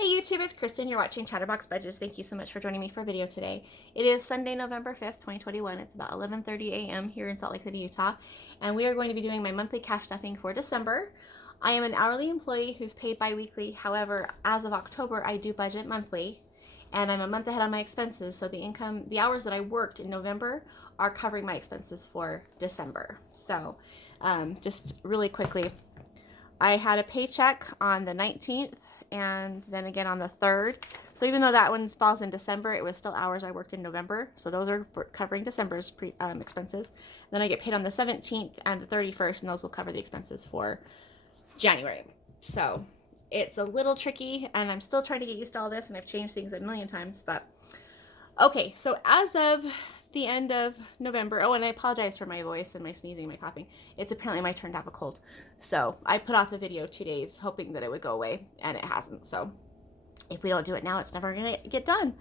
Hey YouTube, it's Kristen. You're watching Chatterbox Budgets. Thank you so much for joining me for a video today. It is Sunday, November 5th, 2021. It's about 11:30 a.m. here in Salt Lake City, Utah, and we are going to be doing my monthly cash stuffing for December. I am an hourly employee who's paid bi-weekly. However, as of October, I do budget monthly, and I'm a month ahead on my expenses, so the hours that I worked in November are covering my expenses for December. So, just really quickly, I had a paycheck on the 19th and then again on the 3rd. So even though that one falls in December, it was still hours I worked in November. So those are for covering December's expenses. Then I get paid on the 17th and the 31st, and those will cover the expenses for January. So it's a little tricky, and I'm still trying to get used to all this, and I've changed things a million times. But okay, so as of the end of November, oh, and I apologize for my voice and my sneezing and my coughing. It's apparently my turn to have a cold. So I put off the video 2 days hoping that it would go away, and it hasn't. So if we don't do it now, it's never going to get done.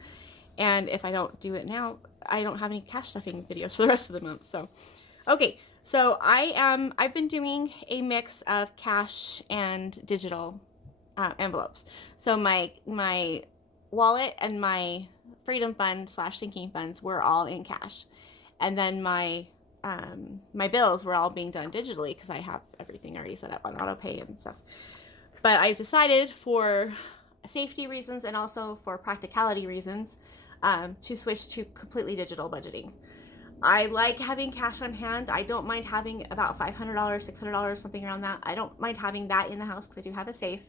And if I don't do it now, I don't have any cash stuffing videos for the rest of the month. So, okay. So I've been doing a mix of cash and digital envelopes. So my wallet and my freedom fund / sinking funds were all in cash, and then my bills were all being done digitally because I have everything already set up on auto pay and stuff. But I decided for safety reasons and also for practicality reasons to switch to completely digital budgeting. I like having cash on hand. I don't mind having about $500, $600, something around that. I don't mind having that in the house because I do have a safe,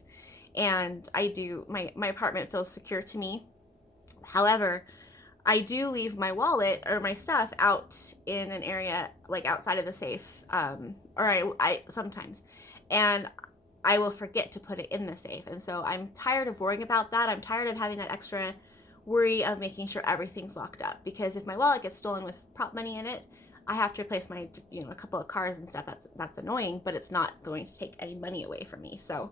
and my apartment feels secure to me. However, I do leave my wallet or my stuff out in an area like outside of the safe, or I sometimes, and I will forget to put it in the safe. And so I'm tired of worrying about that. I'm tired of having that extra worry of making sure everything's locked up, because if my wallet gets stolen with prop money in it, I have to replace my, a couple of cars and stuff. That's annoying, but it's not going to take any money away from me. So,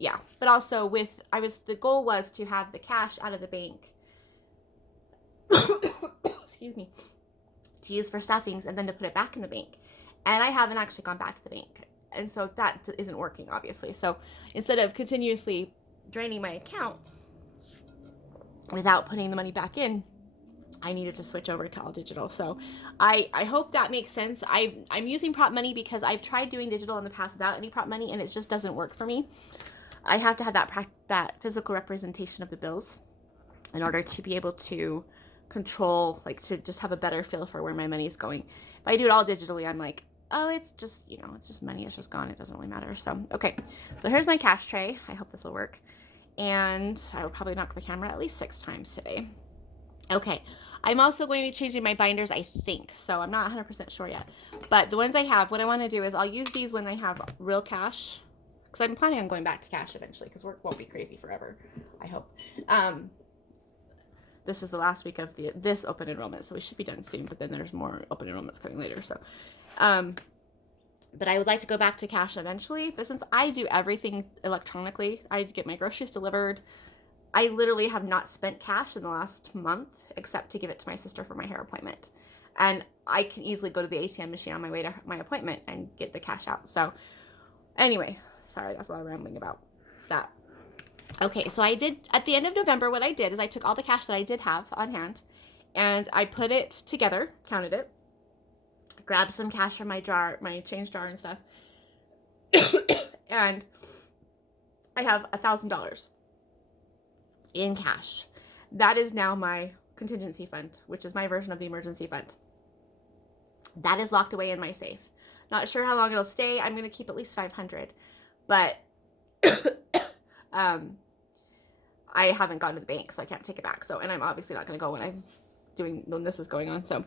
yeah, but also the goal was to have the cash out of the bank, excuse me, to use for stuffings and then to put it back in the bank. And I haven't actually gone back to the bank. And so that isn't working, obviously. So instead of continuously draining my account without putting the money back in, I needed to switch over to all digital. So I hope that makes sense. I'm using prop money because I've tried doing digital in the past without any prop money, and it just doesn't work for me. I have to have that physical representation of the bills in order to be able to control, like to just have a better feel for where my money is going. If I do it all digitally, I'm like, oh, it's just, it's just money. It's just gone. It doesn't really matter. So, okay. So here's my cash tray. I hope this will work. And I will probably knock the camera at least 6 times today. Okay. I'm also going to be changing my binders, I think. So I'm not 100% sure yet. But the ones I have, what I want to do is I'll use these when I have real cash, because I'm planning on going back to cash eventually, because work won't be crazy forever, I hope. This is the last week of this open enrollment, so we should be done soon, but then there's more open enrollments coming later. So, but I would like to go back to cash eventually. But since I do everything electronically, I get my groceries delivered. I literally have not spent cash in the last month except to give it to my sister for my hair appointment. And I can easily go to the ATM machine on my way to my appointment and get the cash out. So anyway, sorry, that's a lot of rambling about that. Okay, so I did, at the end of November, what I did is I took all the cash that I did have on hand and I put it together, counted it, grabbed some cash from my jar, my change jar and stuff, and I have $1,000 in cash. That is now my contingency fund, which is my version of the emergency fund. That is locked away in my safe. Not sure how long it'll stay. I'm going to keep at least 500, but I haven't gone to the bank, so I can't take it back. So, and I'm obviously not going to go when this is going on. So,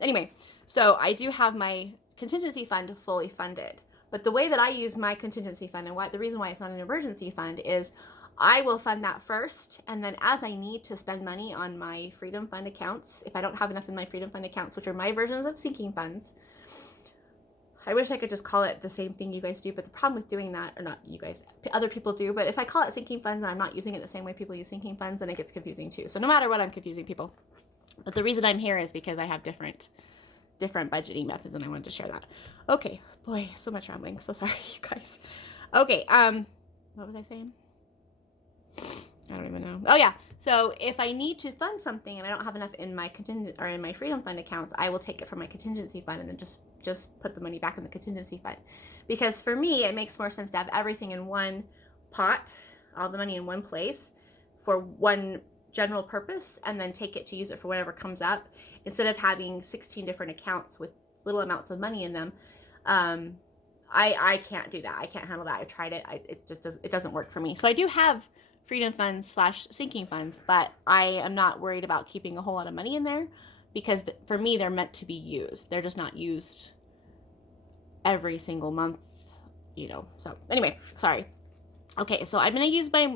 anyway, so I do have my contingency fund fully funded, but the way that I use my contingency fund and the reason why it's not an emergency fund is I will fund that first, and then as I need to spend money on my freedom fund accounts, if I don't have enough in my freedom fund accounts, which are my versions of sinking funds, I wish I could just call it the same thing you guys do, but the problem with doing that, or not you guys, other people do, but if I call it sinking funds and I'm not using it the same way people use sinking funds, then it gets confusing too. So no matter what, I'm confusing people. But the reason I'm here is because I have different budgeting methods, and I wanted to share that. Okay, boy, so much rambling. So sorry, you guys. Okay, what was I saying? I don't even know. Oh yeah. So if I need to fund something and I don't have enough in my contingent or in my Freedom Fund accounts, I will take it from my contingency fund and then just put the money back in the contingency fund. Because for me, it makes more sense to have everything in one pot, all the money in one place for one general purpose, and then take it to use it for whatever comes up, instead of having 16 different accounts with little amounts of money in them. I can't do that. I can't handle that. I tried it. It doesn't work for me. So I do have Freedom Funds / sinking funds, but I am not worried about keeping a whole lot of money in there, because for me, they're meant to be used. They're just not used every single month, you know. So anyway, sorry. Okay, so I'm going to use my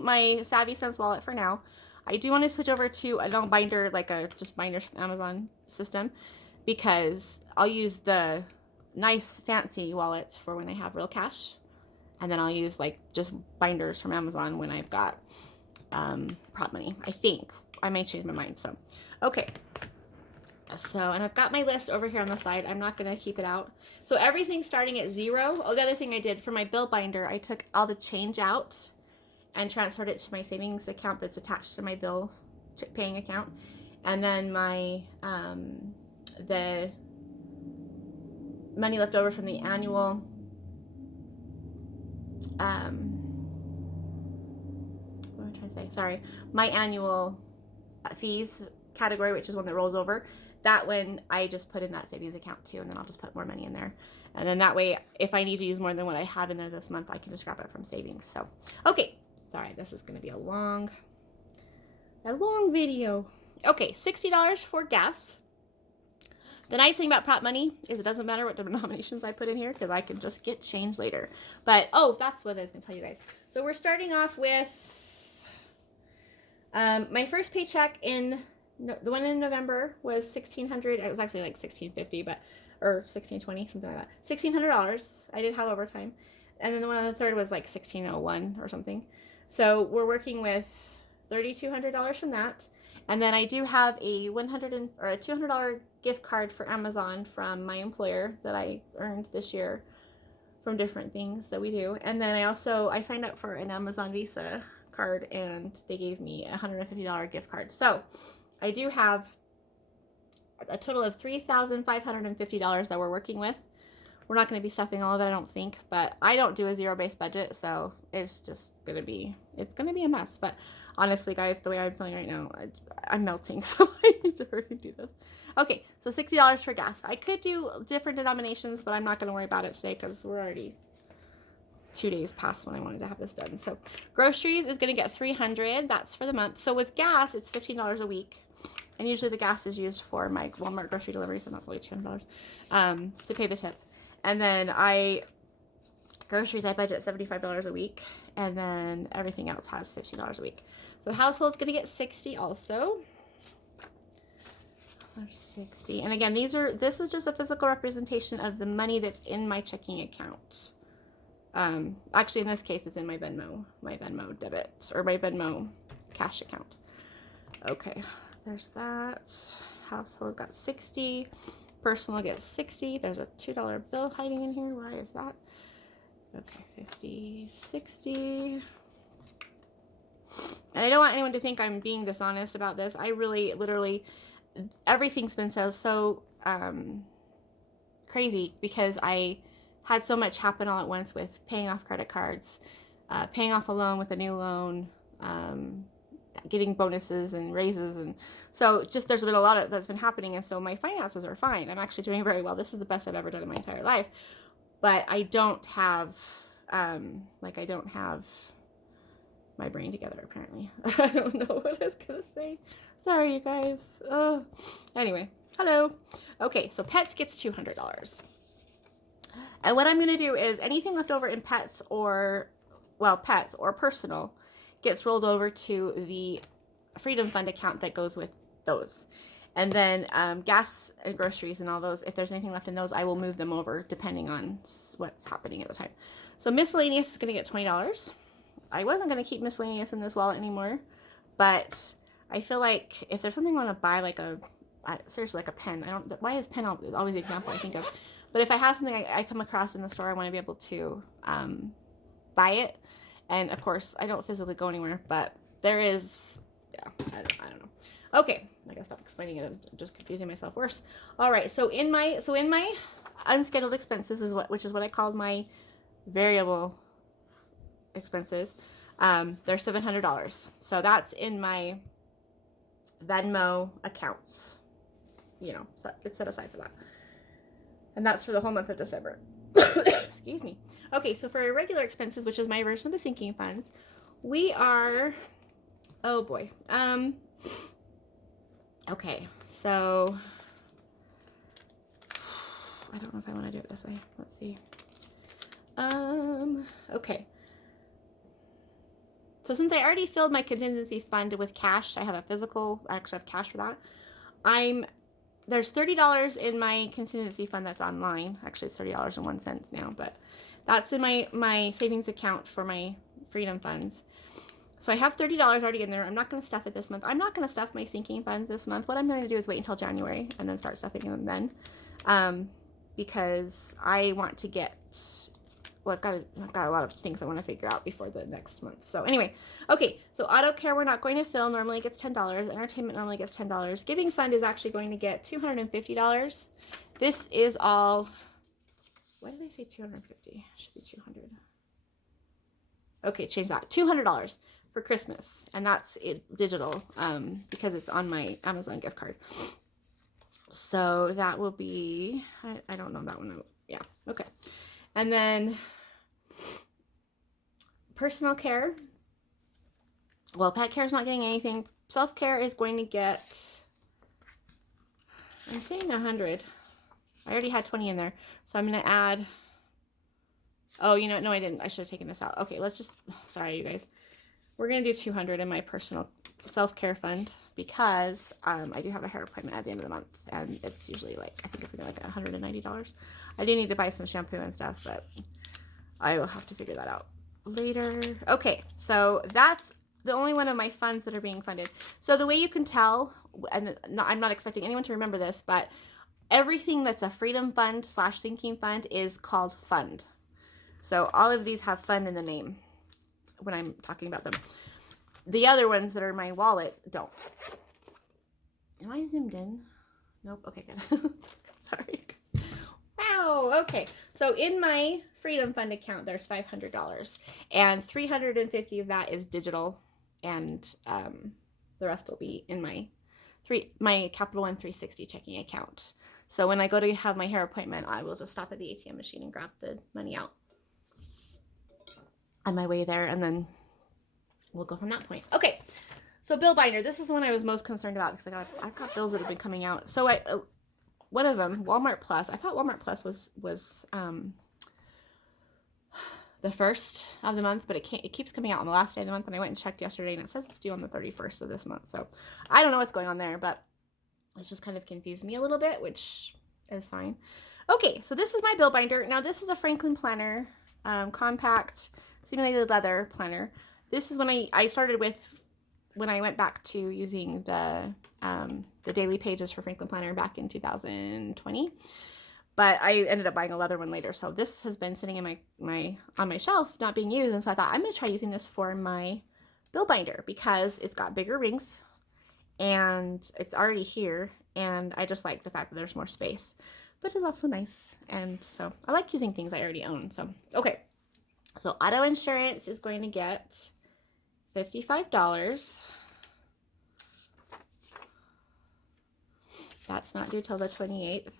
Savvycents Wallet for now. I do want to switch over to a long binder, like just binders from Amazon system, because I'll use the nice fancy wallets for when I have real cash. And then I'll use like just binders from Amazon when I've got prop money. I think I may change my mind. So, okay. So, and I've got my list over here on the side. I'm not going to keep it out. So everything's starting at 0. Oh, the other thing I did for my bill binder, I took all the change out and transferred it to my savings account that's attached to my bill paying account. And then my, the money left over from the annual, what am I trying to say? Sorry. My annual fees category, which is one that rolls over, that one I just put in that savings account too, and then I'll just put more money in there. And then that way, if I need to use more than what I have in there this month, I can just grab it from savings. So, okay. Sorry, this is going to be a long video. Okay, $60 for gas. The nice thing about prop money is it doesn't matter what denominations I put in here, because I can just get change later. But, oh, that's what I was going to tell you guys. So we're starting off with my first paycheck the one in November was $1,600. It was actually like $1,650, or $1,620, something like that. $1,600. I did have overtime. And then the one on the 3rd was like $1,601 or something. So we're working with $3,200 from that. And then I do have a $200 gift card for Amazon from my employer that I earned this year from different things that we do. And then I signed up for an Amazon Visa card, and they gave me a $150 gift card. So I do have a total of $3,550 that we're working with. We're not going to be stuffing all of it, I don't think, but I don't do a zero-based budget, so it's just going to be a mess. But honestly, guys, the way I'm feeling right now, I'm melting, so I need to hurry and do this. Okay, so $60 for gas. I could do different denominations, but I'm not going to worry about it today because we're already 2 days past when I wanted to have this done. So groceries is going to get $300. That's for the month. So with gas, it's $15 a week. And usually the gas is used for my Walmart grocery deliveries, and that's only $200 to pay the tip. And then groceries, I budget $75 a week. And then everything else has $15 a week. So household's going to get $60 also. There's $60. And again, this is just a physical representation of the money that's in my checking account. Actually, in this case, it's in my Venmo debit, or my Venmo cash account. Okay, there's that. Household got $60. Personal gets $60. There's a $2 bill hiding in here. Why is that? Okay, 50, 60. And I don't want anyone to think I'm being dishonest about this. I really, literally, everything's been so crazy because I had so much happen all at once with paying off credit cards, paying off a loan with a new loan, getting bonuses and raises, and so just there's been a lot that's been happening, and so my finances are fine. I'm actually doing very well. This is the best I've ever done in my entire life, but I don't have I don't have my brain together apparently. I don't know what I was gonna say. Sorry, you guys. Anyway, hello. Okay, so pets gets $200. And what I'm going to do is anything left over in pets or personal gets rolled over to the Freedom Fund account that goes with those. And then gas and groceries and all those, if there's anything left in those, I will move them over depending on what's happening at the time. So miscellaneous is going to get $20. I wasn't going to keep miscellaneous in this wallet anymore, but I feel like if there's something I want to buy, seriously, like a pen. Why is pen always the example I think of? But if I have something I come across in the store, I want to be able to buy it. And of course, I don't physically go anywhere, but there is, yeah, I don't know. Okay, I gotta stop explaining it. I'm just confusing myself worse. All right, so in my unscheduled expenses which is what I called my variable expenses. There's $700. So that's in my Venmo accounts. You know, so it's set aside for that. And that's for the whole month of December. Excuse me. Okay, so for regular expenses, which is my version of the sinking funds, we are, oh boy. Okay, so I don't know if I want to do it this way. Let's see. Okay. So since I already filled my contingency fund with cash, I have a physical, I actually have cash for that. There's $30 in my contingency fund that's online. Actually, it's $30.01 now, but that's in my savings account for my freedom funds. So I have $30 already in there. I'm not going to stuff it this month. I'm not going to stuff my sinking funds this month. What I'm going to do is wait until January and then start stuffing them then. Because I want to get, well, I've got a lot of things I want to figure out before the next month. So anyway, okay, so auto care we're not going to fill. Normally it gets $10. Entertainment normally gets $10. Giving fund is actually going to get $250. This is all, why did I say 250? Should be 200. Okay, change that. $200 for Christmas, and that's it digital because it's on my Amazon gift card. So that will be, I don't know that one. Yeah, okay. And then personal care. Well, pet care is not getting anything. Self-care is going to get, I'm saying 100. I already had 20 in there. So I'm going to add, oh, you know, no, I didn't. I should have taken this out. Okay, let's just, sorry, you guys. We're going to do 200 in my personal self-care fund because I do have a hair appointment at the end of the month, and it's usually like, I think it's going to be like $190. I do need to buy some shampoo and stuff, but I will have to figure that out later. Okay, so that's the only one of my funds that are being funded. So the way you can tell, and I'm not expecting anyone to remember this, but everything that's a freedom fund / sinking fund is called fund. So all of these have fund in the name when I'm talking about them. The other ones that are my wallet don't. Am I zoomed in? Nope. Okay, good. Sorry. Wow. Okay. So in my freedom fund account, there's $500, and $350 of that is digital, and the rest will be in my Capital One 360 checking account. So when I go to have my hair appointment, I will just stop at the ATM machine and grab the money out on my way there, and then we'll go from that point. Okay, so bill binder. This is the one I was most concerned about because I've got bills that have been coming out. So one of them, Walmart Plus. I thought Walmart Plus was the first of the month, but it keeps coming out on the last day of the month, and I went and checked yesterday, and it says it's due on the 31st of this month. So I don't know what's going on there, but it's just kind of confused me a little bit, which is fine. Okay, so this is my bill binder. Now this is a Franklin planner, compact simulated leather planner. This is when I started with, when I went back to using the daily pages for Franklin Planner back in 2020. But I ended up buying a leather one later. So this has been sitting in on my shelf, not being used. And so I thought I'm going to try using this for my bill binder because it's got bigger rings and it's already here. And I just like the fact that there's more space, but it's also nice. And so I like using things I already own. So, okay. So auto insurance is going to get $55. That's not due till the 28th.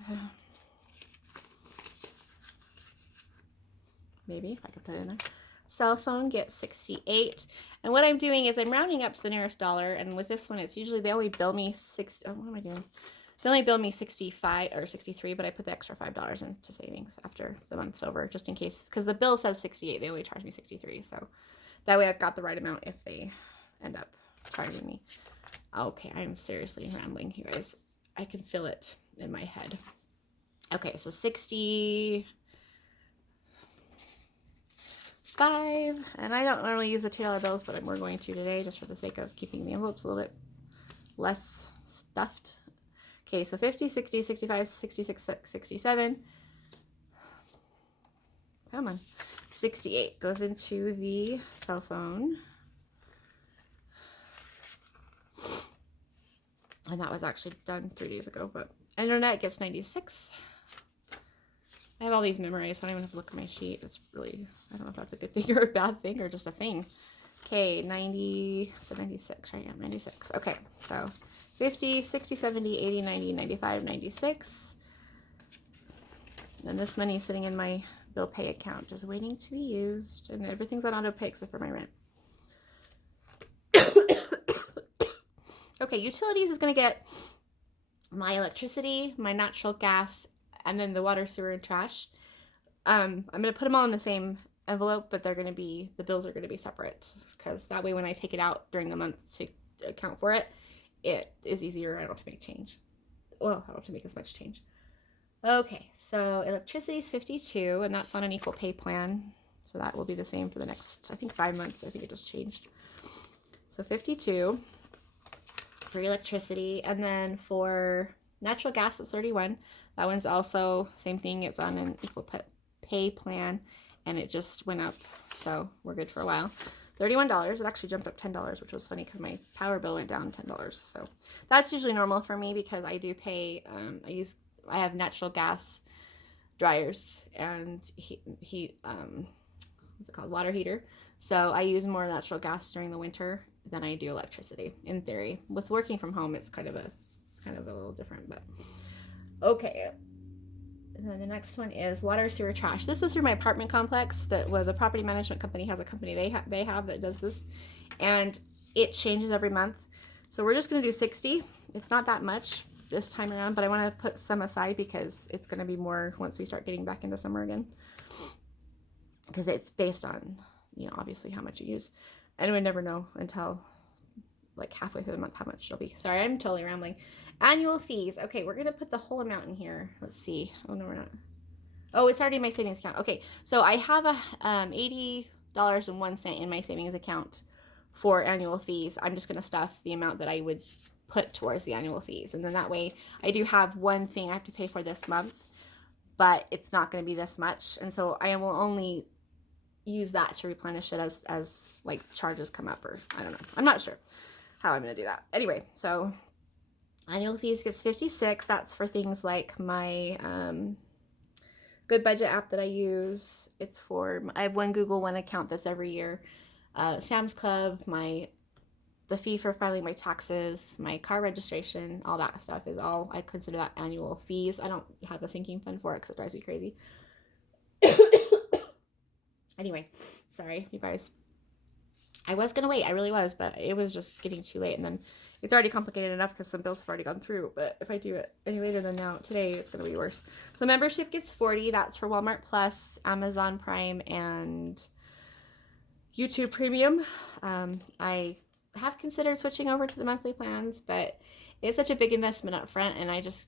Maybe if I could put it in there. Cell phone gets $68. And what I'm doing is I'm rounding up to the nearest dollar. And with this one, it's usually, they only bill me what am I doing? They only bill me 65 or 63, but I put the extra $5 into savings after the month's over, just in case, because the bill says 68. They only charge me 63. So that way I've got the right amount if they end up charging me. Okay, I'm seriously rambling, you guys. I can feel it in my head. Okay, so 65, and I don't normally use the $2 bills, but we're going to today just for the sake of keeping the envelopes a little bit less stuffed. Okay, so 50, 60, 65, 66, 67. Come on. 68 goes into the cell phone. And that was actually done 3 days ago, but internet gets 96. I have all these memorized, so I don't even have to look at my sheet. It's really, I don't know if that's a good thing or a bad thing or just a thing. Okay, 90, so 96, right? Yeah, 96. Okay, so 50, 60, 70, 80, 90, 95, 96. And this money is sitting in my bill pay account, just waiting to be used. And everything's on auto pay except for my rent. Okay, utilities is going to get my electricity, my natural gas, and then the water, sewer, and trash. I'm going to put them all in the same envelope, but they're going to be, the bills are going to be separate, because that way when I take it out during the month to account for it, it is easier. I don't have to make change. Well, I don't have to make as much change. Okay, so electricity is 52, and that's on an equal pay plan. So that will be the same for the next, I think, 5 months. I think it just changed. So 52 for electricity, and then for natural gas it's 31. That one's also same thing. It's on an equal pay plan, and it just went up, so we're good for a while. $31. It actually jumped up $10, which was funny because my power bill went down $10. So that's usually normal for me because I do pay. I have natural gas dryers and heat what's it called, water heater. So I use more natural gas during the winter than I do electricity. In theory, with working from home, it's kind of a little different, but okay. And then the next one is water, sewer, trash. This is through my apartment complex. The property management company has a company they have that does this, and it changes every month. So we're just going to do 60. It's not that much this time around, but I want to put some aside because it's going to be more once we start getting back into summer again. Because it's based on, obviously how much you use. And we never know until like halfway through the month how much it'll be. Sorry, I'm totally rambling. Annual fees. Okay, we're going to put the whole amount in here. Let's see. Oh, no, we're not. Oh, it's already in my savings account. Okay, so I have a $80.01 in my savings account for annual fees. I'm just going to stuff the amount that I would put towards the annual fees. And then that way I do have one thing I have to pay for this month, but it's not going to be this much. And so I will only use that to replenish it as like charges come up, or I don't know. I'm not sure how I'm going to do that. Anyway, so annual fees gets 56. That's for things like my Good Budget app that I use. It's for, I have one Google One account that's every year. Sam's Club, the fee for filing my taxes, my car registration, all that stuff is all, I consider that annual fees. I don't have a sinking fund for it because it drives me crazy. Anyway, sorry, you guys. I was going to wait. I really was, but it was just getting too late. And then it's already complicated enough because some bills have already gone through. But if I do it any later than now, today, it's going to be worse. So membership gets 40. That's for Walmart Plus, Amazon Prime, and YouTube Premium. I have considered switching over to the monthly plans, but it's such a big investment up front, and I just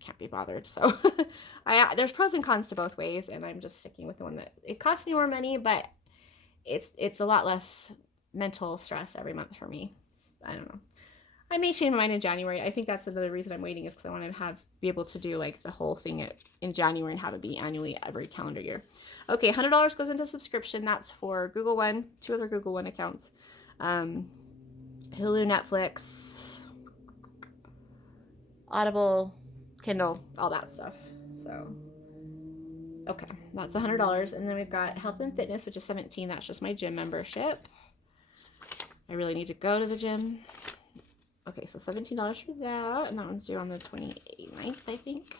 can't be bothered. So there's pros and cons to both ways, and I'm just sticking with the one that it costs me more money, but it's a lot less mental stress every month for me. I don't know. I may change my mind in January. I think that's another reason I'm waiting, is because I want to be able to do like the whole thing in January and have it be annually every calendar year. Okay, $100 goes into subscription. That's for Google One, 2 other Google One accounts, Hulu, Netflix, Audible, Kindle, all that stuff. So, okay, that's $100. And then we've got health and fitness, which is $17. That's just my gym membership. I really need to go to the gym. Okay, so $17 for that, and that one's due on the 29th, I think.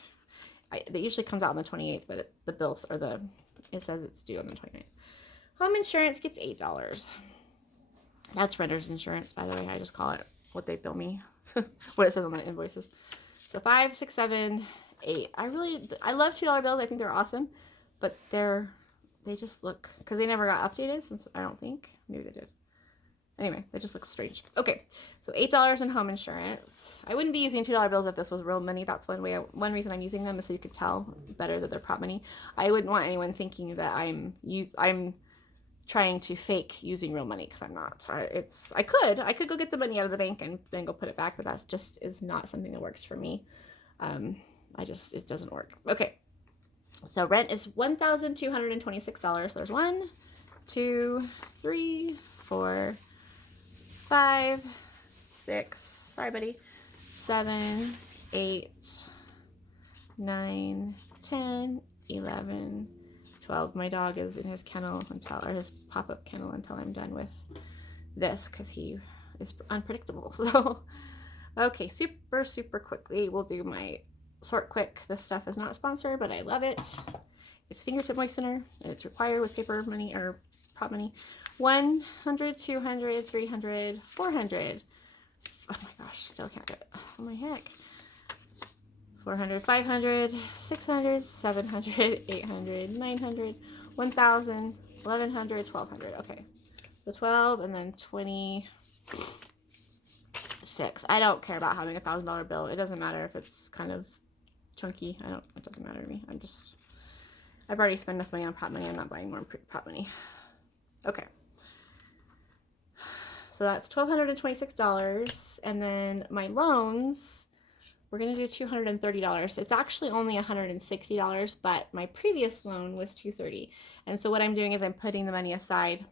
It usually comes out on the 28th, but the bills, or it says it's due on the 29th. Home insurance gets $8. That's renter's insurance, by the way. I just call it what they bill me, what it says on the invoices. So 5, 6, 7, 8. I love $2 bills. I think they're awesome, but they just look, because they never got updated since, I don't think. Maybe they did. Anyway, they just look strange. Okay, so $8 in home insurance. I wouldn't be using $2 bills if this was real money. That's one reason I'm using them, is so you could tell better that they're prop money. I wouldn't want anyone thinking that I'm trying to fake using real money, because I'm not. I could go get the money out of the bank and then go put it back, but that's just is not something that works for me. It doesn't work. Okay, so rent is $1,226. There's 1, 2, 3, 4, 5, 6, sorry buddy, 7, 8, 9, 10, 11, 12. My dog is in his kennel until, or his pop-up kennel until I'm done with this because he is unpredictable. So, okay, super quickly, we'll do my Sort Quick. This stuff is not sponsored, but I love it. It's fingertip moistener, and it's required with paper money or prop money. 100, 200, 300, 400. Oh my gosh, still can't get it. Oh my heck. 400, 500, 600, 700, 800, 900, 1,000, 1,100, 1,200. Okay, so 12 and then 26. I don't care about having $1,000 bill. It doesn't matter if it's kind of chunky. It doesn't matter to me. I've already spent enough money on prop money. I'm not buying more prop money. Okay. So that's $1,226. And then my loans, we're going to do $230. It's actually only $160, but my previous loan was $230. And so what I'm doing is I'm putting the money aside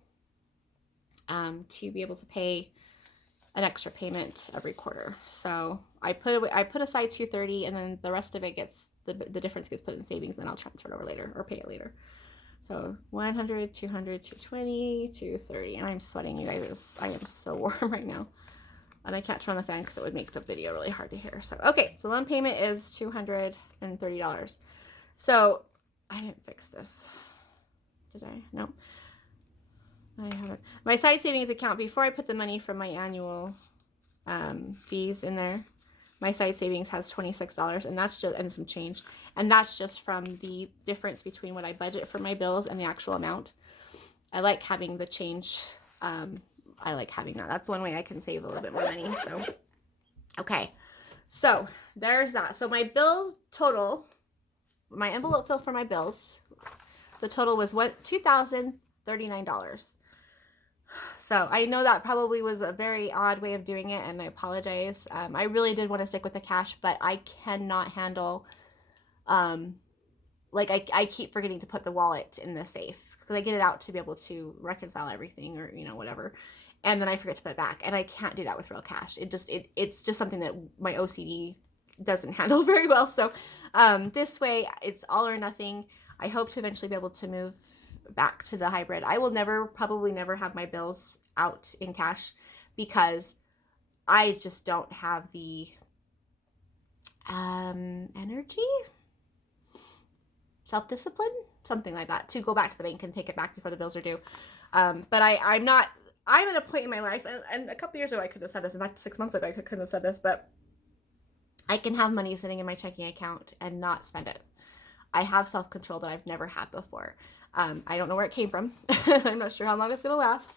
to be able to pay an extra payment every quarter. So I put aside $230, and then the rest of it gets, the difference gets put in savings, and I'll transfer it over later or pay it later. So 100, 200, 220, 230, and I'm sweating, you guys. I am so warm right now, and I can't turn on the fan because it would make the video really hard to hear. So okay, so loan payment is $230. So I didn't fix this, did I? No, I haven't. My side savings account, before I put the money from my annual fees in there, my side savings has $26, and that's just, and some change, and that's just from the difference between what I budget for my bills and the actual amount. I like having the change. I like having that. That's one way I can save a little bit more money. So, okay, so there's that. So my bills total, my envelope fill for my bills, the total was $2,039. So I know that probably was a very odd way of doing it, and I apologize. I really did want to stick with the cash, but I cannot handle, like I keep forgetting to put the wallet in the safe because I get it out to be able to reconcile everything, or, you know, whatever. And then I forget to put it back, and I can't do that with real cash. It's just something that my OCD doesn't handle very well. So this way it's all or nothing. I hope to eventually be able to move back to the hybrid. I will probably never have my bills out in cash because I just don't have the energy, self-discipline, something like that, to go back to the bank and take it back before the bills are due. But I'm at a point in my life, and a couple years ago I could have said this, in fact 6 months ago I couldn't have said this, but I can have money sitting in my checking account and not spend it. I have self-control that I've never had before. I don't know where it came from. I'm not sure how long it's going to last,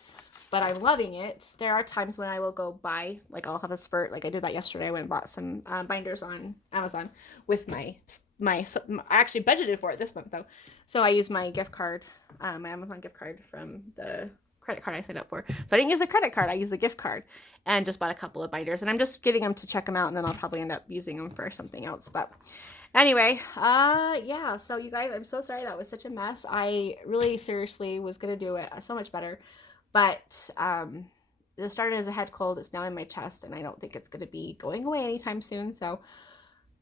but I'm loving it. There are times when I will go buy, like I'll have a spurt, like I did that yesterday. I went and bought some binders on Amazon with I actually budgeted for it this month though. So I used my gift card, my Amazon gift card from the credit card I signed up for. So I didn't use a credit card, I used a gift card, and just bought a couple of binders, and I'm just getting them to check them out, and then I'll probably end up using them for something else. But anyway, yeah, so you guys, I'm so sorry that was such a mess. I really seriously was going to do it so much better, but it started as a head cold. It's now in my chest, and I don't think it's going to be going away anytime soon. So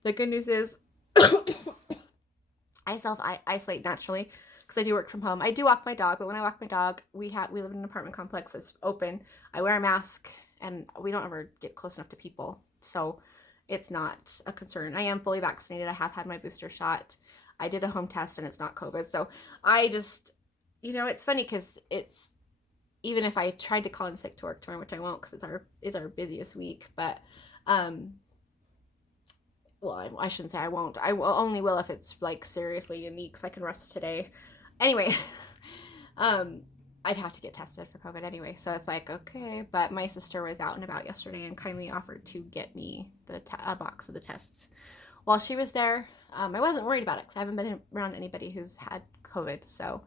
the good news is I self-isolate naturally because I do work from home. I do walk my dog, but when I walk my dog, we live in an apartment complex that's open. I wear a mask, and we don't ever get close enough to people, so it's not a concern. I am fully vaccinated. I have had my booster shot. I did a home test, and it's not COVID. So I just, you know, it's funny because it's, even if I tried to call in sick to work tomorrow, which I won't because it's our busiest week, but well, I shouldn't say I won't. I only will if it's like seriously unique, because I can rest today. Anyway, I'd have to get tested for COVID anyway, so it's like, okay. But my sister was out and about yesterday and kindly offered to get me a box of the tests while she was there. I wasn't worried about it because I haven't been around anybody who's had COVID, so,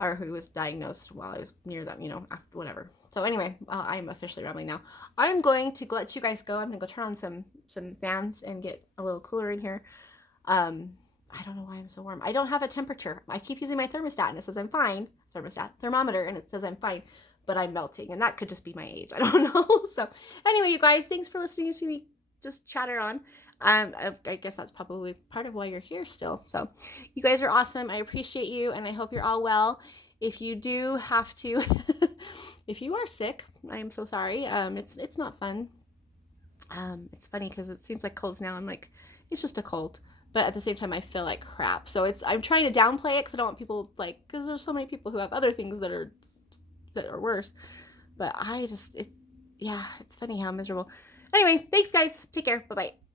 or who was diagnosed while I was near them, you know, after, whatever. So anyway, I'm officially rambling now. I'm going to let you guys go. I'm going to go turn on some fans and get a little cooler in here. I don't know why I'm so warm. I don't have a temperature. I keep using my thermostat, and it says I'm fine. Thermometer, and it says I'm fine, but I'm melting, and that could just be my age. I don't know. So anyway, you guys, thanks for listening to me just chatter on. I guess that's probably part of why you're here still. So you guys are awesome. I appreciate you, and I hope you're all well. If you do have to, if you are sick, I am so sorry. It's not fun. It's funny because it seems like colds now. I'm like, it's just a cold, but at the same time, I feel like crap. So I'm trying to downplay it because I don't want people because there's so many people who have other things that are worse. But yeah, it's funny how miserable. Anyway, thanks guys. Take care. Bye bye.